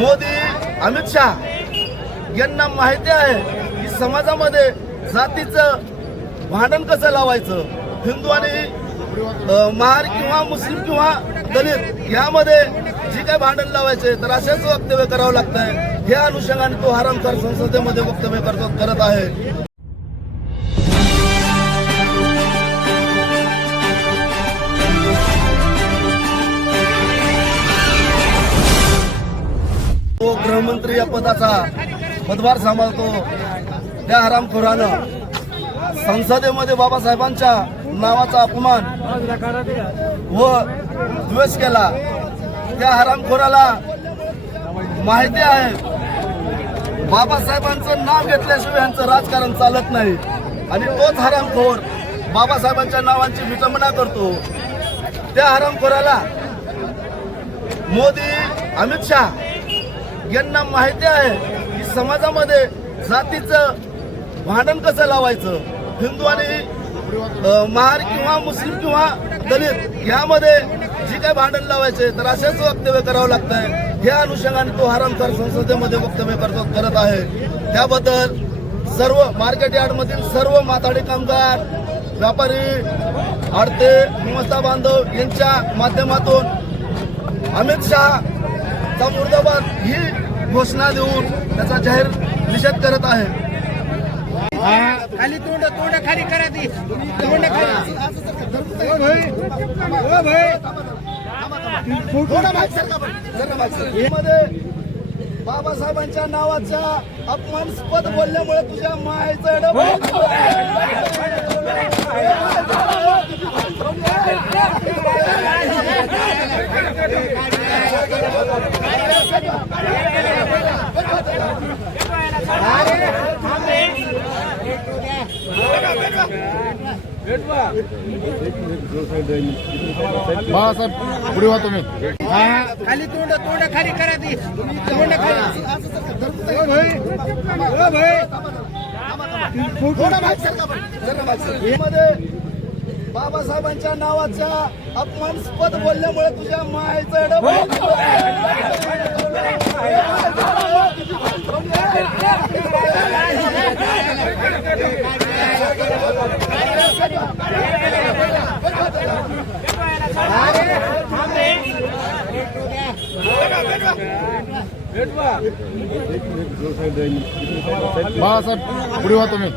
मोदी अमित शहा यांना माहिती आहे की समाजामध्ये जातीचं भांडण कसं लावायचं? हिंदू आणि महार किंवा मुस्लिम किंवा दलित यामध्ये जी काय भांडण लावायचे तर असेच वक्तव्य करावं लागतंय. या अनुषंगाने तो हरामखोर संसदेमध्ये वक्तव्य करतो करत आहे. गृहमंत्री या पदाचा पदभार सांभाळतो. त्या हरामखोरानं संसदेमध्ये बाबासाहेबांच्या नावाचा अपमान व द्वेष केला. त्या हरामखोराला माहिती आहे बाबासाहेबांचं नाव घेतल्याशिवाय यांचं राजकारण चालत नाही. आणि तोच हरामखोर बाबासाहेबांच्या नावांची विटंबना करतो. त्या हरामखोराला मोदी अमित शहा यांना माहिती आहे की समाजामध्ये जातीचं भांडण कसं लावायचं? हिंदू आणि महार किंवा मुस्लिम किंवा दलित यामध्ये जी काय भांडण लावायचे तर असेच वक्तव्य करावं लागतंय. या अनुषंगाने तो हरामखोर संसदेमध्ये वक्तव्य करतो करत आहे. त्याबद्दल सर्व मार्केट यार्डमधील सर्व माथाडी कामगार व्यापारी आडते गुमस्ता बांधव यांच्या माध्यमातून अमित शहाचा मुर्दाबाद ही घोषणा देऊन त्याचा जाहीर निषेध करत आहे. खाली तोंड तोंड खाली करा ती. तोंड खाली. ओ भाई. ओ भाई. थोडं मागे सरका बरं. सरका मागे सरका. यामध्ये बाबासाहेबांच्या नावाच्या अपमानस्पद बोलल्यामुळे तुझ्या मायचं बाळासाहेब पुढे व्हा तुम्ही. खाली तोंड तोंड खाली करा ती. तोंड खाली. बाबासाहेबांच्या नावाच्या अपमानस्पद बोलल्यामुळे तुझ्या मायचं बाळासाहेब पुढे व्हा तुम्ही.